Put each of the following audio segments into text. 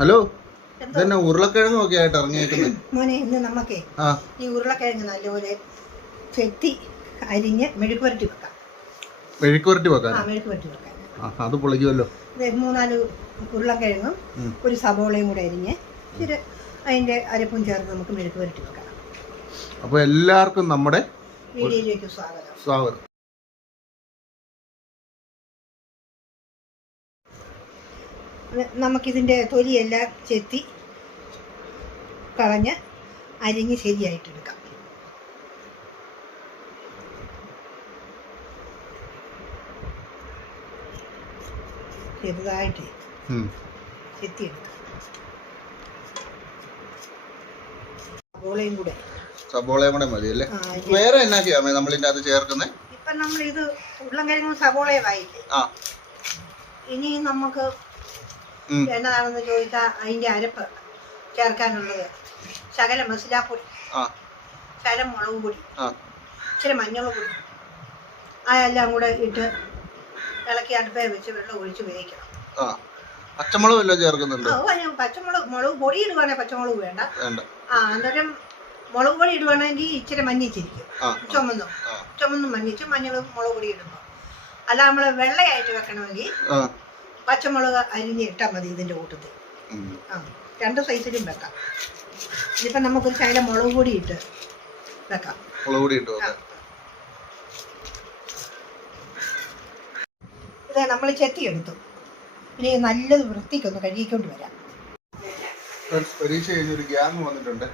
Hello, ഇതന്നെ ഉരുളക്കിഴങ്ങ് ഒക്കെ ആയിട്ട് ഇറങ്ങിയേക്കുന്നത് മോനെ. ഇന്ന് നമുക്കേ ഈ ഉരുളക്കിഴങ്ങ് നല്ലപോലെ ചെത്തി അരിഞ്ഞ് മെഴുക്കുവരട്ടി വെക്കാം. മെഴുക്കുവരട്ടി വെക്കാൻ? മെഴുക്കുവരട്ടി വെക്കാൻ. അത് പൊളിക്കുമല്ലോ. 3-4 ഉരുളക്കിഴങ്ങും ഒരു സബോളയും കൂടെ അരിഞ്ഞ് ഇച്ചിരി അതിന്റെ അരപ്പും ചേർത്ത് നമുക്ക് മെഴുക്കുവരട്ടി വെക്കാം. അപ്പോൾ എല്ലാവർക്കും നമ്മുടെ വീഡിയോയിലേക്ക് സ്വാഗതം. നമുക്കിതിൻ്റെ തൊലിയെല്ലാം ചെത്തി കളഞ്ഞ് അരിഞ്ഞ് ശരിയായിട്ടെടുക്കാം. ചെറുതായിട്ട് ചെത്തിയെടുക്കാം. സബോളയും കൂടെ മതി അല്ലേ? വേറെ എന്നാ നമ്മളിതിന്റെ അത് ചേർക്കുന്നത്? ഇപ്പം നമ്മളിത് ഉരുളക്കിഴങ്ങും സബോളയും ആയില്ലേ, ഇനി നമുക്ക് എന്നതാണെന്ന് ചോദിച്ചാൽ അതിൻ്റെ അരപ്പ് ചേർക്കാനുള്ളത് ശകല മസാലപ്പൊടി, ശകലം മുളക് പൊടി, ഇച്ചിരി മഞ്ഞൾപ്പൊടി, അതെല്ലാം കൂടെ ഇട്ട് ഇളക്കി അടുപ്പേ വെച്ച് വെള്ളം ഒഴിച്ച് വേവിക്കണം. പച്ചമുളക് വല്ലതും ചേർക്കുന്നുണ്ട്? മുളക് പൊടി ഇടുവാണെങ്കിൽ പച്ചമുളക് വേണ്ട. അന്നേരം മുളക് പൊടി ഇടുവാണെങ്കിൽ ഇച്ചിരി മഞ്ഞിച്ചിരിക്കും, ചുമന്നും മഞ്ഞളും മുളക് പൊടി ഇടുമ്പോൾ. അല്ല നമ്മൾ വെള്ളയായിട്ട് വെക്കണമെങ്കിൽ പച്ചമുളക് അരിഞ്ഞ് ഇട്ടാൽ മതി ഇതിൻ്റെ കൂട്ടത്തിൽ. 2 സൈസിലും വെക്കാം. ഇതിപ്പം നമുക്കൊരു ശകലം മുളക് പൊടി ഇട്ട് വെക്കാം. ഇത് നമ്മൾ ചെത്തിയെടുത്തു. ഇനി നല്ലത് വൃത്തിക്കൊന്ന് കഴുകിക്കൊണ്ട് വരാം. പരീക്ഷ കഴിഞ്ഞൊരു ഗ്യാങ് വന്നിട്ടുണ്ട്.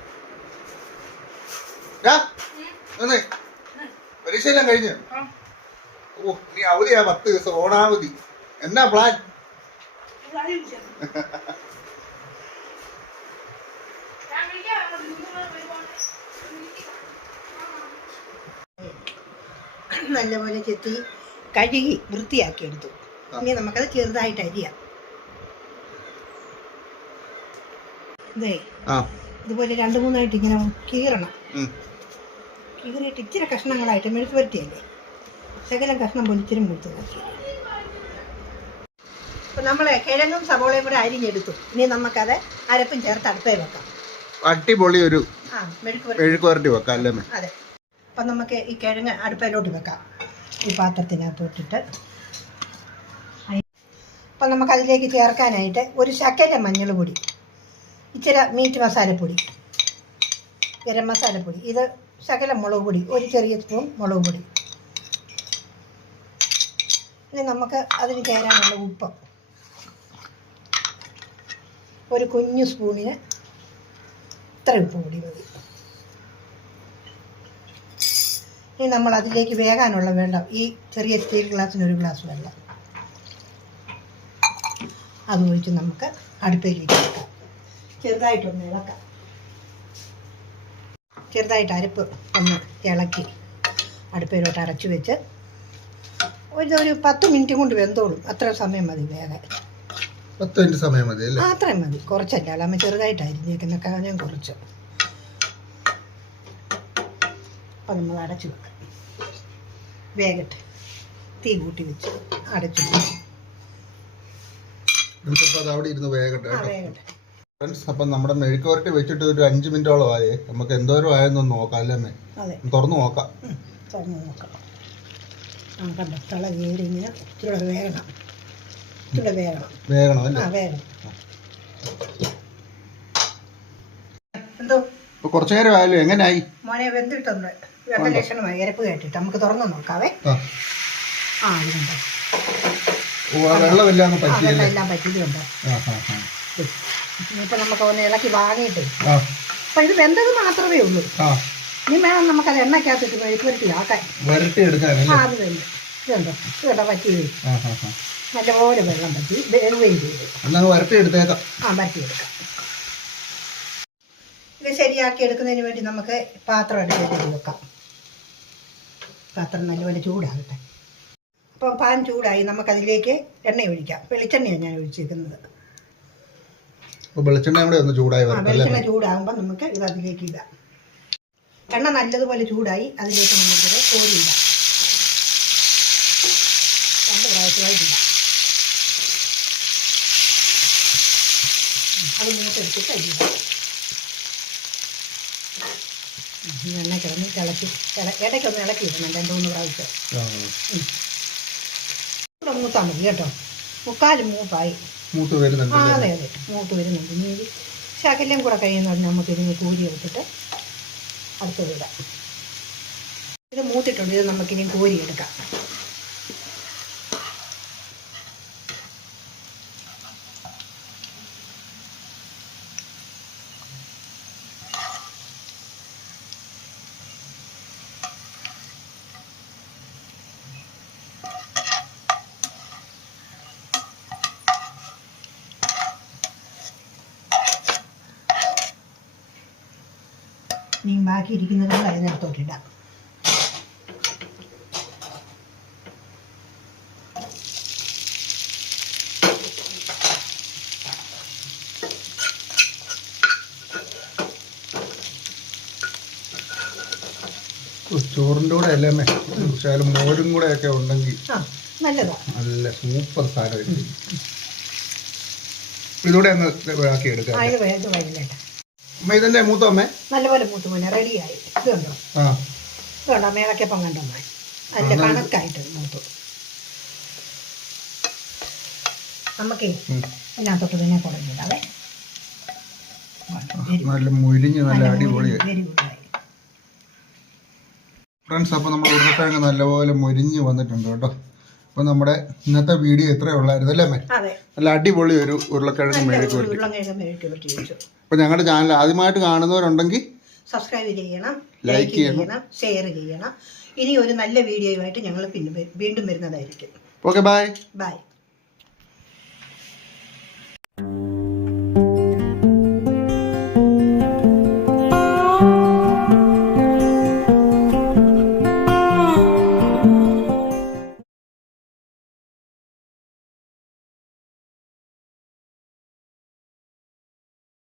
പരീക്ഷയെല്ലാം കഴിഞ്ഞു. നീ അവധിയാ 10 ദിവസം ഓണാവധി. എന്നാ പ്ലാൻ? നല്ലപോലെ ചെത്തി കഴുകി വൃത്തിയാക്കി എടുത്തു. ഇനി നമുക്കത് ചെറുതായിട്ട് അരിയാം. ഇതുപോലെ 2-3 ഇങ്ങനെ കീറണം. കീറിയിട്ട് ഇച്ചിരി കഷ്ണങ്ങളായിട്ട് മെഴുക്ക് വരട്ടിയല്ലേ, ശകലം കഷ്ണം പോലെ ഇച്ചിരി മുഴുത്ത് നോക്കി. അപ്പം നമ്മൾ കിഴങ്ങും സബോളയും കൂടെ അരിഞ്ഞെടുത്തു. ഇനി നമുക്കത് അരപ്പും ചേർത്ത് അടുപ്പേ വെക്കാം. അടിപൊളി ഒരു മെഴുക്ക് വരട്ടി വെക്കാം അല്ലേ? അതെ. അപ്പം നമുക്ക് ഈ കിഴങ്ങ് അടുപ്പയിലോട്ട് വെക്കാം. ഈ പാത്രത്തിനകത്ത് ഇട്ടിട്ട് അപ്പം നമുക്കതിലേക്ക് ചേർക്കാനായിട്ട് ഒരു ശകലം മഞ്ഞൾ പൊടി, ഇച്ചിരി മീറ്റ് മസാലപ്പൊടി, ഗരം മസാലപ്പൊടി, ഇത് ശകലം മുളക് പൊടി, ഒരു ചെറിയ സ്പൂൺ മുളക് പൊടി. ഇനി നമുക്ക് അതിന് ചേരാനുള്ള ഉപ്പ് ഒരു കുഞ്ഞു സ്പൂണിന് ഇത്ര ഉപ്പ് കൂടി മതി. ഇനി നമ്മൾ അതിലേക്ക് വേകാനുള്ള വെള്ളം, ഈ ചെറിയ സ്റ്റീൽ ഗ്ലാസ്സിന് 1 ഗ്ലാസ് വെള്ളം അത് ഒഴിച്ച് നമുക്ക് അടുപ്പിലേക്ക് വെക്കാം. ചെറുതായിട്ടൊന്ന് ഇളക്കാം. ചെറുതായിട്ട് അരപ്പ് ഒന്ന് ഇളക്കി അടുപ്പിലോട്ട് അടച്ചു വെച്ച് ഒരു 10 മിനിറ്റ് കൊണ്ട് വെന്തോളും. അത്ര സമയം മതി വേകാൻ. 10 മിനിറ്റ് സമയം മതി അല്ലേ? അത്രയും മതി. കുറച്ചല്ല, അല്ലാമ ചെറുതായിട്ട് അരിഞ്ഞേക്കുന്ന കാര്യം കുറച്ച്. അപ്പം നമ്മൾ അടച്ചു വെക്കാം. വേഗട്ടെ. തീ കൂട്ടി വെച്ച് അടച്ചു വെക്കാം. വേഗട്ടെ. അപ്പം നമ്മുടെ മെഴുക്ക് വരട്ടി വെച്ചിട്ട് ഒരു 5 മിനിറ്റോളം ആയേ. നമുക്ക് എന്തോരം ആയെന്നൊന്ന് നോക്കാം അല്ലേ? തുറന്നു നോക്കാം. കണ്ടോ, തള കയറി ഇങ്ങനെ ഇച്ചിരി വേഗണം. വേഗണം അല്ലേ? വേഗം. എന്തോ കുറച്ചു നേരം ആയാലും എങ്ങനെയായി മോനെ? വെന്തിട്ടുണ്ട്. വെന്ത ലക്ഷണമായി. ഇരപ്പ് കേട്ടിട്ട് നമുക്ക് തുറന്നു നോക്കാവേ. ഇതുണ്ടോ, വെള്ളമെല്ലാം പറ്റിയിട്ടുണ്ട്. ഇനിയിപ്പോൾ നമുക്ക് ഒന്ന് ഇളക്കി വാങ്ങിയിട്ട് അപ്പം ഇത് വെന്തത് മാത്രമേ ഉള്ളൂ. ഇനി വേണം നമുക്കത് എണ്ണയ്ക്കകത്തിട്ട് മെഴുക്ക് വരട്ടിയാക്കാൻ. അത് തന്നെ. ഇതുണ്ടോ, പറ്റിയത് നല്ലപോലെ വെള്ളം പറ്റി വേവുകയും ചെയ്തു. വരട്ടിയെടുക്കാം. ഇത് ശരിയാക്കി എടുക്കുന്നതിന് വേണ്ടി നമുക്ക് പാത്രം എടുത്ത് വെക്കാം. പാത്രം നല്ലപോലെ ചൂടാകട്ടെ. അപ്പം പാൻ ചൂടായി, നമുക്കതിലേക്ക് എണ്ണ ഒഴിക്കാം. വെളിച്ചെണ്ണയാണ് ഞാൻ ഒഴിച്ചിരിക്കുന്നത്. വെളിച്ചെണ്ണ ചൂടാകുമ്പോൾ നമുക്ക് ഇത് അതിലേക്ക് ഇടാം. എണ്ണ നല്ലതുപോലെ ചൂടായി, അതിലേക്ക് നമുക്കിത് കോരിയിടാം. 2 പ്രാവശ്യമായിട്ടിടാം. അത് മൂത്തെടുത്തിട്ട് അരിയിടാം. എണ്ണ കിടന്ന് ഇടയ്ക്കൊന്ന് ഇളക്കി ഇടണം 2-3 പ്രാവശ്യം. ഇവിടെ മൂത്താൽ മതി കേട്ടോ. 3/4 മൂപ്പായി. മൂത്ത് വരുന്നുണ്ട്. അതെ മൂത്ത് വരുന്നുണ്ട്. ഇനി ശകലം കൂടെ കഴിയുന്ന നമുക്ക് ഇതിന് കോരി എടുത്തിട്ട് അടുത്തത് ഇടാം. ഇത് മൂത്തിട്ടുണ്ട്. ഇത് നമുക്കിനി കോരി എടുക്കാം. ഇനി ബാക്കി ഇരിക്കുന്നത് അതിനകത്തോട്ടിടാം. ചോറിൻ്റെ കൂടെ അല്ലേ അമ്മേ? ശകലം മോരും കൂടെ ഒക്കെ ഉണ്ടെങ്കിൽ നല്ലതാ. നല്ല സൂപ്പർ സാധനം. ഇതിലൂടെ ഒന്ന് ആക്കി എടുക്കാം. അമ്മ ഇതെന്റെ മൂത്തോ അമ്മേ? നല്ലപോലെ മൂത്ത് പോലെ റെഡിയായി. ഇത് കണ്ടോ? ഇത് കണ്ടോ മേളക്കപ്പം കണ്ടോ? നല്ല കണക്കായിട്ട് മൂത്തു. നമുക്കേ ഇതിനകത്തോട്ട് പിന്നെ കുടഞ്ഞിടാവേ. നല്ല മുരിഞ്ഞ് നല്ല അടിപൊളിയായി. വെരി ഗുഡായി ഫ്രണ്ട്സ്. അപ്പോൾ നമ്മൾ ഉരുളക്കിഴങ്ങ് നല്ലപോലെ മുരിഞ്ഞ് വന്നിട്ടുണ്ട് കേട്ടോ. അപ്പോൾ നമ്മുടെ ഇന്നത്തെ വീഡിയോ ഇത്രയേ ഉള്ളായിരുന്നു അല്ലേ അമ്മേ? നല്ല അടിപൊളി ഒരു ഉരുളക്കിഴങ്ങ് മെഴുക്കുവരട്ടി. അപ്പോൾ ഞങ്ങളുടെ ചാനൽ ആദ്യമായിട്ട് കാണുന്നവരുണ്ടെങ്കിൽ സബ്സ്ക്രൈബ് ചെയ്യണം, ലൈക്ക് ചെയ്യണം, ഷെയർ ചെയ്യണം. ഇനി ഒരു നല്ല വീഡിയോയുമായിട്ട് ഞങ്ങൾ പിന്നെ വീണ്ടും വരുന്നതായിരിക്കും. Okay bye. ബൈ.